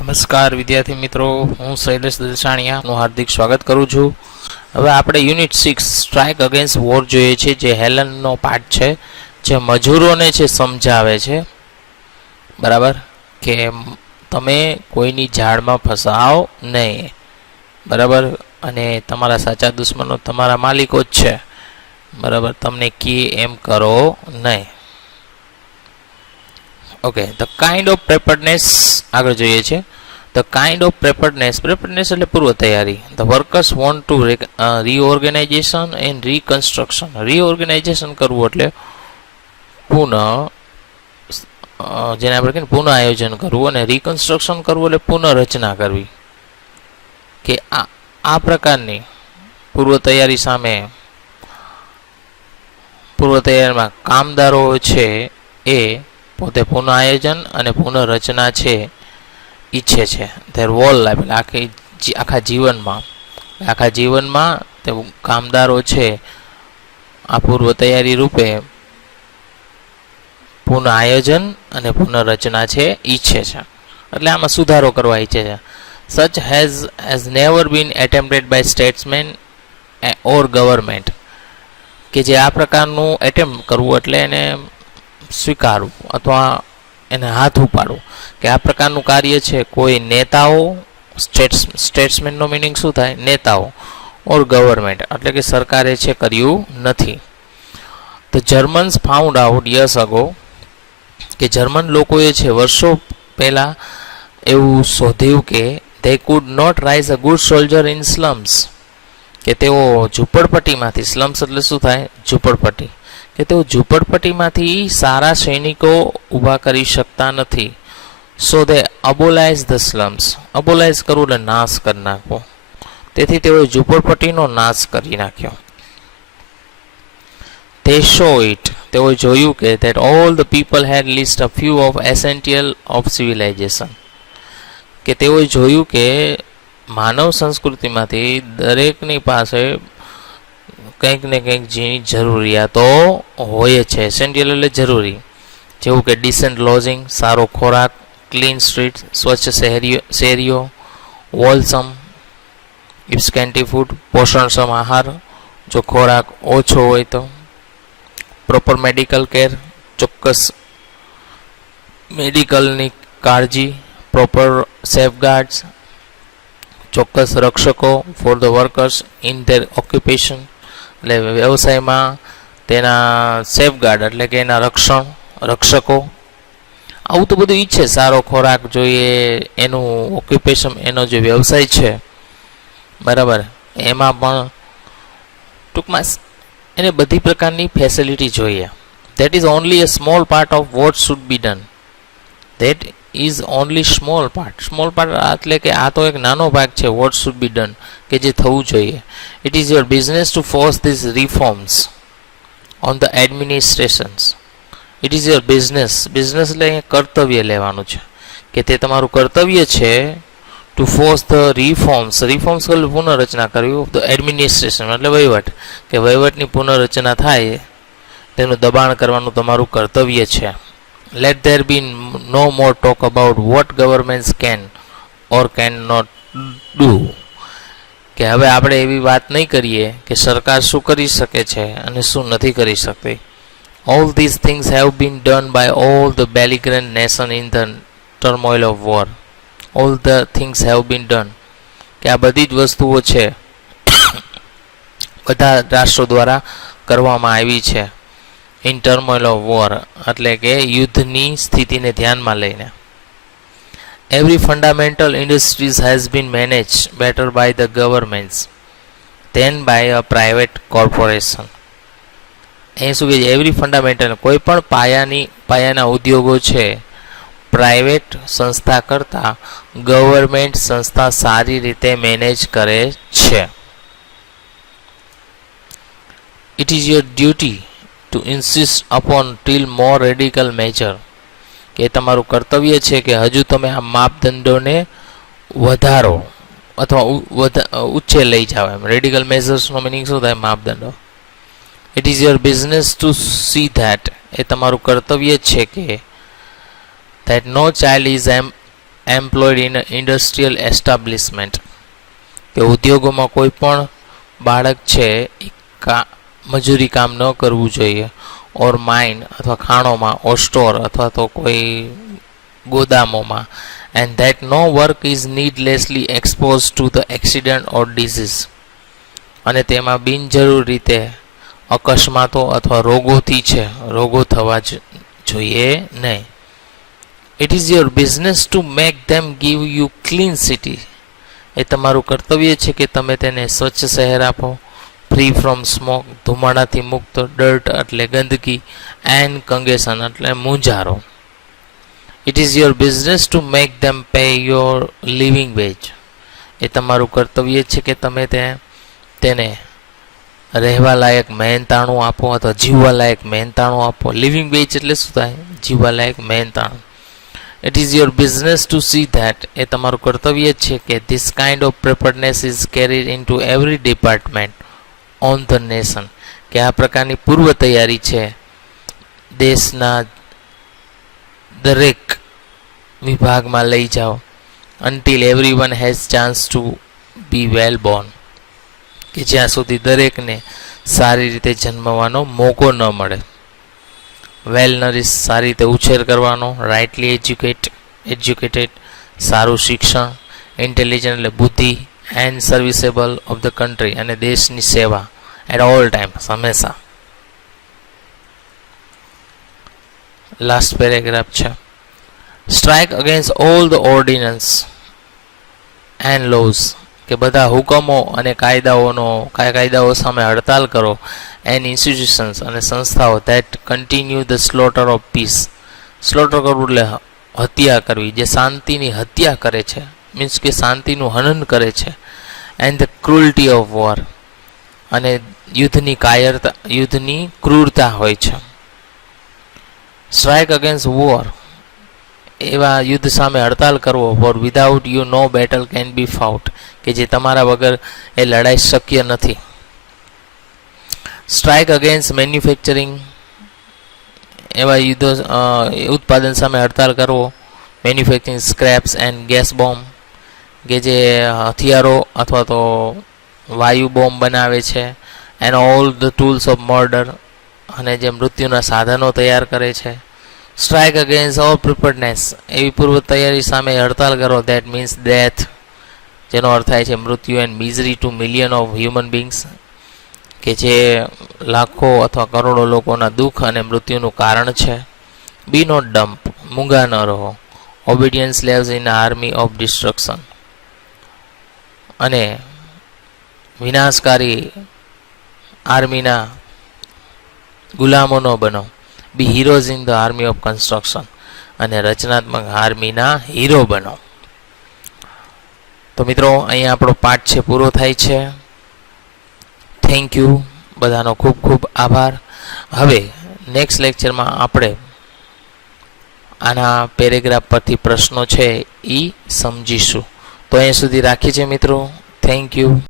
નમસ્કાર વિદ્યાર્થી મિત્રો, હું શૈલેષ દલસાણીયાનું હાર્દિક સ્વાગત કરું છું. હવે આપણે યુનિટ 6 સ્ટ્રાઇક અગેન્સ્ટ વોર જોઈએ છે, જે હેલનનો પાઠ છે, જે મજૂરોને છે સમજાવે છે, બરાબર, કે તમે કોઈની ઝાડમાં ફસાઓ નહીં, બરાબર, અને તમારા સાચા દુશ્મનો તમારા માલિકો જ છે, બરાબર, તમને કે એમ કરો નહીં. ઓકે, ધ કાઇન્ડ ઓફ પ્રેપરનેસ આગળ જોઈએ છે. ધ કાઇન્ડ ઓફ પ્રેપરનેસ એટલે પૂર્વ તૈયારી. The workers want to reorganization and reconstruction. Reorganization કરવું એટલે પુનઃ, જેને આપણે કહીએ પુનઃ આયોજન કરવું, અને રીકન્સ્ટ્રક્શન કરવું એટલે પુનઃરચના કરવી. કે આ પ્રકારની પૂર્વ તૈયારી સામે પૂર્વ તૈયારીમાં કામદારો છે એ પોતે પુનઃ આયોજન અને પુનઃરચના છે ઈચ્છે છે. ધેર હોલ લાઈફ એટલે આખા જીવનમાં તે કામદારો છે આ પૂર્વ તૈયારી રૂપે પુનઃ આયોજન અને પુનઃરચના છે ઈચ્છે છે, એટલે આમાં સુધારો કરવા ઈચ્છે છે. Such has never been attempted by statesman or government. કે જે આ પ્રકારનું એટેમ્પ્ટ કરવું એટલે એને સ્વીકારવું અથવા એને હાથ ઉપાડવું કે આ પ્રકારનું કાર્ય છે કોઈ નેતાઓ, સ્ટેટ્સમેનનો મિનિંગ શું થાય? નેતાઓ, ઓર ગવર્મેન્ટ એટલે કે સરકારે છે કર્યું નથી. The Germans found out years ago, કે જર્મન લોકોએ છે વર્ષો પહેલાં એવું શોધ્યું કે they could not raise a good soldier in slums, કે તેઓ ઝૂંપડપટ્ટીમાંથી, સ્લમ્સ એટલે શું થાય? ઝૂંપડપટ્ટી, કે તેઓ ઝૂંપડપટ્ટીમાંથી સારા સૈનિકો ઊભા કરી શકતા નથી. સો દે અબોલાઇઝ ધ સ્લમ્સ. અબોલાઇઝ કરવું એટલે નાશ કરી નાખવો. તેથી તેઓએ ઝૂંપડપટ્ટીનો નાશ કરી નાખ્યો. તે શો ઇટ, તેઓએ જોયું કે that all the people had least a few of essential of civilization, કે તેઓએ જોયું કે માનવ સંસ્કૃતિમાંથી દરેકની પાસે કંઈક ને કંઈક જેની જરૂરિયાતો હોય છે. એસેન્શિયલ એટલે જરૂરી, જેવું કે ડિસેન્ટ લોઝિંગ, સારો ખોરાક, ક્લીન સ્ટ્રીટ, સ્વચ્છ શેરીઓ, વોલસમ ઇફ સ્કેન્ટી ફૂડ, પોષણક્ષમ આહાર જો ખોરાક ઓછો હોય તો, પ્રોપર મેડિકલ કેર, ચોક્કસ મેડિકલની કાળજી, પ્રોપર સેફગાર્ડ્સ, ચોક્કસ રક્ષકો for the workers in their occupation, એટલે વ્યવસાયમાં તેના સેફગાર્ડ એટલે કે એના રક્ષકો. આવું તો બધું ઈચ્છે, સારો ખોરાક જોઈએ, એનું ઓક્યુપેશન, એનો જે વ્યવસાય છે, બરાબર, એમાં પણ ટૂંકમાં એને બધી પ્રકારની ફેસિલિટી જોઈએ. That is only a small part of what should be done. That is only small part એટલે કે આ તો એક નાનો ભાગ છે, વોટ શુડ બી ડન, કે જે થવું જોઈએ. It is your business to force this reforms on the administrations. It is your business એટલે અહીંયા કર્તવ્ય લેવાનું છે, કે તે તમારું કર્તવ્ય છે ટુ ફોર્સ ધ રિફોર્મ્સ એટલે પુનઃરચના કરવી, ઓફ ધ એડમિનિસ્ટ્રેશન એટલે વહીવટ, કે વહીવટની પુનઃરચના થાય તેનું દબાણ કરવાનું તમારું કર્તવ્ય છે. Let there be no more talk about what governments can or cannot do, કે હવે આપણે એવી વાત નહીં કરીએ કે સરકાર શું કરી શકે છે અને શું નથી કરી શકતી. All these things have been done by all the belligerent nations in the turmoil of war. All the things have been done, કે આ બધી જ વસ્તુઓ છે બધા રાષ્ટ્રો દ્વારા કરવામાં આવી છે. ઇન ટર્મોઇલ ઓફ વોર એટલે કે યુદ્ધની સ્થિતિને ધ્યાનમાં લઈને. Every fundamental industries has been manage better by the governments than by a private corporation. અહીં શું કહે છે? એવરી ફંડામેન્ટલ, કોઈ પણ પાયાના ઉદ્યોગો છે પ્રાઇવેટ સંસ્થા કરતાં ગવર્મેન્ટ સંસ્થા સારી રીતે મેનેજ કરે છે. It is your duty to insist upon till more radical measure, કે તમારું કર્તવ્ય છે કે હજુ તમે આ માપદંડોને વધારો અથવા ઉચ્ચે લઈ જાઓ. એમ રેડિકલ મેઝર્સનો મિનિંગ શું થાય? માપદંડો. It is your business to see that, એ તમારું કર્તવ્ય છે કે that no child is employed in industrial establishment, કે ઉદ્યોગોમાં કોઈ પણ બાળક છે એ મજૂરી કામ ન કરવું જોઈએ. ઓર માઇન અથવા ખાણોમાં, ઓર સ્ટોર અથવા તો કોઈ ગોદામોમાં. And that no work is needlessly expose to the accident or disease, અને તેમાં બિનજરૂર રીતે અકસ્માતો અથવા રોગો થવા જોઈએ નહીં. It is your business to make them give you clean city, એ તમારું કર્તવ્ય છે કે તમે તેને સ્વચ્છ શહેર આપો. ફ્રી ફ્રોમ સ્મોક, ધુમાડાથી મુક્ત. ડર્ટ એટલે ગંદકી. એન્ડ કંગેશન એટલે મૂંઝારો. It is your business to make them pay your living wage, એ તમારું કર્તવ્ય છે કે તમે તેને રહેવા લાયક મહેનતાણું આપો અથવા જીવવા લાયક મહેનતાણું આપો. લિવિંગ વેજ એટલે શું થાય? જીવવા લાયક મહેનતાણું. It is your business to see that, એ તમારું કર્તવ્ય છે કે this kind of preparedness is carried in to every department on the nation, કે આ પ્રકારની પૂર્વ તૈયારી છે દેશના દરેક વિભાગમાં લઈ જાઓ. Until every one has chance to be well born, કે જ્યાં સુધી દરેકને સારી રીતે જન્મવાનો મોકો ન મળે. વેલ નરિશ, સારી રીતે ઉછેર કરવાનો. રાઇટલી એજ્યુકેટેડ, સારું શિક્ષણ. ઇન્ટેલિજન્ટ એટલે બુદ્ધિ. And serviceable of the country, અને દેશની સેવા એટ ઓલ ટાઈમ, હંમેશા. લાસ્ટ પેરેગ્રાફ છે. Strike against all the ordnance and lose, કે બધા હુકમો અને કાયદાઓ સામે હડતાલ કરો. એન્ડ ઇન્સ્ટિટ્યુશન્સ, અને સંસ્થાઓ that continue the slaughter of piece, slaughter કરવું એટલે હત્યા કરવી, જે શાંતિની હત્યા કરે છે, મીન્સ કે શાંતિનું હનન કરે છે. And the cruelty of war, અને યુદ્ધની ક્રૂરતા હોય છે. સ્ટ્રાઇક અગેન્સ્ટ વોર, એવા યુદ્ધ સામે હડતાલ કરવો. For without you no battle can be fought, કે જે તમારા વગર એ લડાઈ શક્ય નથી. સ્ટ્રાઇક અગેન્સ્ટ મેન્યુફેક્ચરિંગ, એવા ઉત્પાદન સામે હડતાલ કરવો. Manufacturing scraps and gas bomb, કે જે હથિયારો અથવા તો વાયુ બોમ્બ બનાવે છે. And all the tools of murder, અને જે મૃત્યુના સાધનો તૈયાર કરે છે. સ્ટ્રાઇક અગેન્સ્ટ ઓલ પ્રિપેરનેસ, એવી પૂર્વ તૈયારી સામે હડતાલ કરો. ધેટ મીન્સ ડેથ, જેનો અર્થ થાય છે મૃત્યુ. And misery to million of human beings, કે જે લાખો અથવા કરોડો લોકોના દુઃખ અને મૃત્યુનું કારણ છે. બી નોટ ડમ્પ, મૂંગા ન રહો. Obedience leaves in army of destruction, અને વિનાશકારી આર્મીના ગુલામો ન બનો. Be heroes in the army of construction, અને રચનાત્મક આર્મીના હીરો બનો. તો મિત્રો, અહીંયા આપણો પાઠ છે પૂરો થાય છે. થેન્ક યુ, બધાનો ખૂબ ખૂબ આભાર. હવે નેક્સ્ટ લેક્ચરમાં આપણે આના પેરેગ્રાફ પરથી પ્રશ્નો છે એ સમજીશું. તો અહીંયા સુધી રાખીએ છીએ મિત્રો. Thank you.